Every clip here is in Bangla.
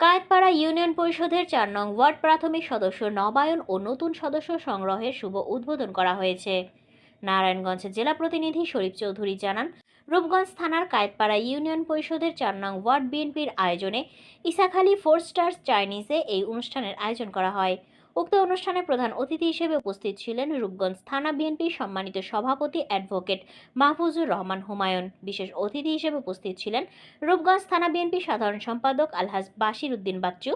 কায়েতপাড়া ইউনিয়ন পরিষদের ৪ নং ওয়ার্ড প্রাথমিক সদস্য নবায়ন ও নতুন সদস্য সংগ্রহের শুভ উদ্বোধন করা হয়েছে। নারায়ণগঞ্জ জেলা প্রতিনিধি শরীফ চৌধুরী জানান, রূপগঞ্জ থানার কায়েতপাড়া ইউনিয়ন পরিষদের ৪ নং ওয়ার্ড বিএনপির আয়োজনে ইসাখালী 4 স্টার্স চাইনিজে এই অনুষ্ঠানের আয়োজন করা হয়। উক্ত অনুষ্ঠানে প্রধান অতিথি হিসেবে উপস্থিত ছিলেন রূপগঞ্জ থানা বিএনপির সম্মানিত সভাপতি অ্যাডভোকেট মাহফুজুর রহমান হুমায়ুন। বিশেষ অতিথি হিসেবে উপস্থিত ছিলেন রূপগঞ্জ থানা বিএনপি সাধারণ সম্পাদক আলহাজ বাশির উদ্দিন বাচ্চু,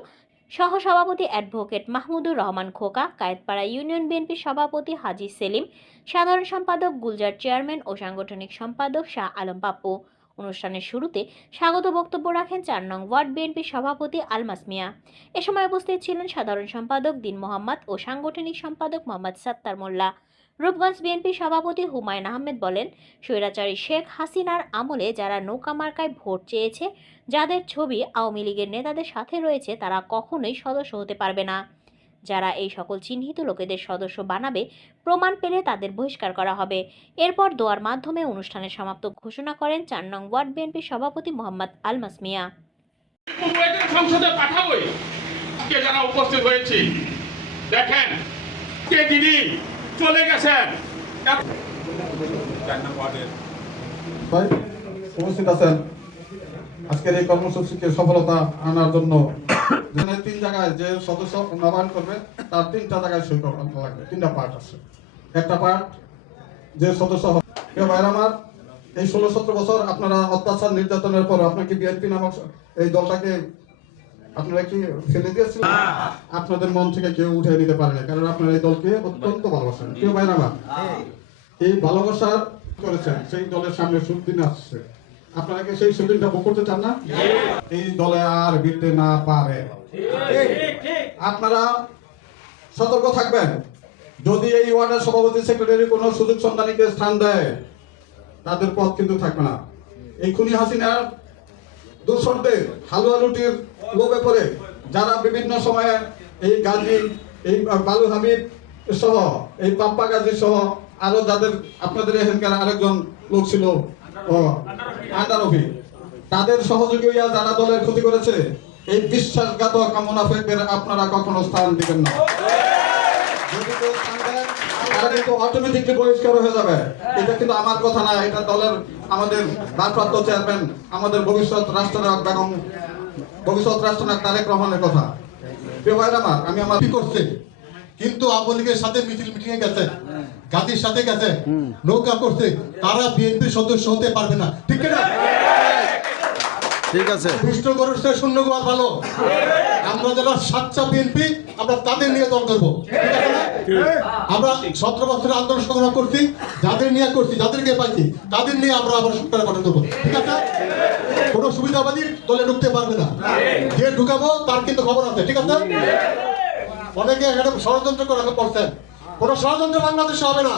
সহসভাপতি অ্যাডভোকেট মাহমুদুর রহমান খোকা, কায়েতপাড়া ইউনিয়ন বিএনপির সভাপতি হাজী সেলিম, সাধারণ সম্পাদক গুলজার চেয়ারম্যান ও সাংগঠনিক সম্পাদক শাহ আলম পাপ্পু। অনুষ্ঠানের শুরুতে স্বাগত বক্তব্য রাখেন ৪ নং ওয়ার্ড বিএনপির সভাপতি আলমাস মিয়া। এ সময় উপস্থিত ছিলেন সাধারণ সম্পাদক দিন মোহাম্মদ ও সাংগঠনিক সম্পাদক মোহাম্মদ সাত্তার মোল্লা। রূপগঞ্জ বিএনপি সভাপতি হুমায়ুন আহমেদ বলেন, স্বৈরাচারী শেখ হাসিনার আমলে যারা নৌকা মার্কায় ভোট চেয়েছে, যাদের ছবি আওয়ামী লীগের নেতাদের সাথে রয়েছে, তারা কখনোই সদস্য হতে পারবে না। যারা এই সকল চিহ্নিত লোকেদের সদস্য বানাবে, প্রমাণ পেলে তাদের বহিষ্কার করা হবে। এরপর দোয়ার মাধ্যমে অনুষ্ঠানের সমাপ্ত ঘোষণা করেন ৪ নং ওয়ার্ড বিএনপির সভাপতি মোহাম্মদ আলমাস মিয়া। সংসদে পাঠাবই কে যারা উপস্থিত হয়েছে, দেখেন কে যিনি চলে গেছেন উপস্থিত আছেন আজকের এই কর্মসূচিকে সফলতা আনার জন্য। 3 জায়গায় যে সদস্য নবায়ন করবে তার 3টা জায়গায় সই করা লাগবে। 3টা পার্ট আছে। একটা পার্ট যে সদস্য হবে। ভাইরা আমার, এই 16-17 বছর আপনারা অত্যাচার নির্যাতনের পর আপনার কি বিএনপি নামক এই দলটাকে আপনারা কি ফেলে দিয়েছিলেন? আপনাদের মন থেকে কেউ উঠে নিতে পারে না, কারণ আপনারা এই দলকে অত্যন্ত ভালোবাসেন। কেউ ভাইরা আমার, এই ভালোবাসার করেছেন সেই দলের সামনে সুদিন আসছে। আপনারা কি সেই সুদিনটা ভোগ করতে চান না? এই দলে আর বিলতে না পারে। আপনারা সতর্ক থাকবেন, যদি এই ওয়ার্ডের সভাপতি সেক্রেটারি কোনো সুযোগ সন্ধানীকে স্থান দেয়, তাদের পদ কিন্তু থাকবে না। এই খুনি হাসিনার দূষণদের হালুয়া লুটির লোভে পড়ে যারা বিভিন্ন সময়ে এই গাজী, এই বালু হামিদ সহ, এই পাপ্পা গাজী সহ আরো যাদের আপনাদের এখানকার আরেকজন লোক ছিল আন্ডারফি, তাদের সহযোগী হইয়া যারা দলের ক্ষতি করেছে, এই বিশ্বাসঘাতক মুনাফিকদের আপনারা কখনো স্থান দিবেন না। যদি কেউ স্থান দেন, তারা কিন্তু অটোমেটিকলি বহিষ্কার হয়ে যাবে। এটা কিন্তু আমার কথা না, এটা দলের আমাদের ভারপ্রাপ্ত চেয়ারম্যান, আমাদের ভবিষ্যৎ রাষ্ট্রনায়ক বেগম, ভবিষ্যৎ রাষ্ট্রনায়ক তারেক রহমানের কথা। প্রিয় ভাইরা আমার, আমি আমার কি করছি, কিন্তু আওয়ামী লীগের সাথে মিটিং এ গেছে, গাজীর সাথে গেছে, নৌকা করছে, তারা বিএনপির সদস্য হতে পারবে না। ঠিক না? ঠিক আছে। দুষ্ট গরুর চেয়ে শূন্য গোয়ার ভালো। আমরা যারা সাচ্চা বিএনপি, আমরা তাদের নিয়ে দল করবো। আমরা 17 বছরের আন্দোলন সংগ্রাম করছি, যাদের নিয়ে করছি, যাদেরকে পাইছি, তাদের নিয়ে আমরা আবার সরকার গঠন করবো। ঠিক আছে? কোনো সুবিধাবাদী দলে ঢুকতে পারবে না। যে ঢুকাবো তার কিন্তু খবর আছে। ঠিক আছে? অনেকে এখানে ষড়যন্ত্র করে পড়ছেন, কোন ষড়যন্ত্র বাংলাদেশে হবে না।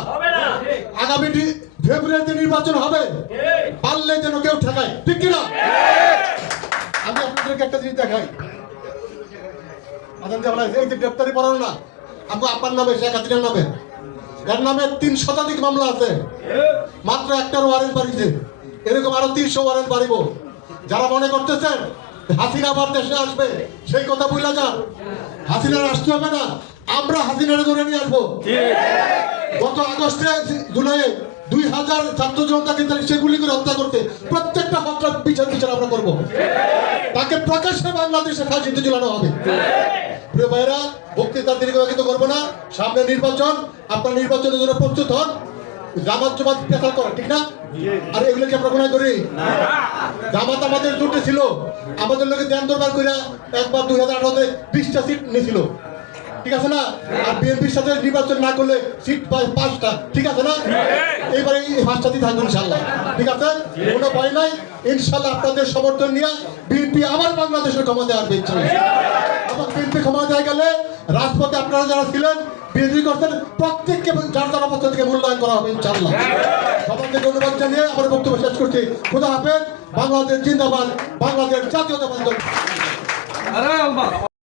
আগামী ফেব্রুয়ারিতে নির্বাচন হবে, পারলে যেন কেউ ঠেকায়। ঠিক কিনা? আমি আপনাদেরকে একটা জিনিস দেখাই। এই যে গ্রেপ্তারি পড়ানো না, আপনার নামে, শেখ হাসিনার নামে, এর নামে 3 শতাধিক মামলা আছে, মাত্র একটার ওয়ারেন্ট বাড়িছে। এরকম আরো 300 ওয়ারেন্ট বাড়িব। যারা মনে করতেছেন হাসিনা আবার দেশে আসবে, সেই কথা বইলা যান। হাসিনার আসতে হবে না, আমরা হাসিনার ধরে নিয়ে আসবো। গত আগস্টে, জুলাইয়ে 2000 ছাত্র জনতাকে সেগুলি করে হত্যা করতে, প্রত্যেকটা হত্যার বিচার আমরা করবো। তাকে প্রকাশ্যে বাংলাদেশে ফাঁসিতে ঝুলানো হবে। প্রিয় ভাইরা, বক্তৃতা দীর্ঘায়িত করবো না, সামনে নির্বাচন, আপনার নির্বাচনের জন্য প্রস্তুত হন। জামাত জমাত পেশাল করা ঠিক না? আর এগুলো কি আমরা গুনাহ করি? জামাত আমাদের জোটে ছিল, আমাদের লোকে ধ্যান দরবার করে একবার 2018-তে 20টা সিট নিয়েছিল। ঠিক আছে না? আর বিএনপির সাথে নির্বাচন না করলে সিট পায় 5টা। ঠিক আছে না? এইবারে এই 5টাতেই থাকবে ইনশাআল্লাহ। ঠিক আছে? কোনো ভয় নাই, ইনশাআল্লাহ আপনাদের সমর্থন নিয়ে বিএনপি আবার বাংলাদেশের ক্ষমতায় আসবে ইনশাআল্লাহ। এবং বিএনপি ক্ষমতায় গেলে রাজপথে আপনারা যারা ছিলেন, বিএনপি করতেন, প্রত্যেককে যার যার অবস্থা থেকে মূল্যায়ন করা হবে ইনশাআল্লাহ। সবাইকে ধন্যবাদ জানিয়ে আমার বক্তব্য শেষ করছি। খোদা হাফেজ। বাংলাদেশ জিন্দাবাদ, বাংলাদেশ জাতীয়তাবাদী দল।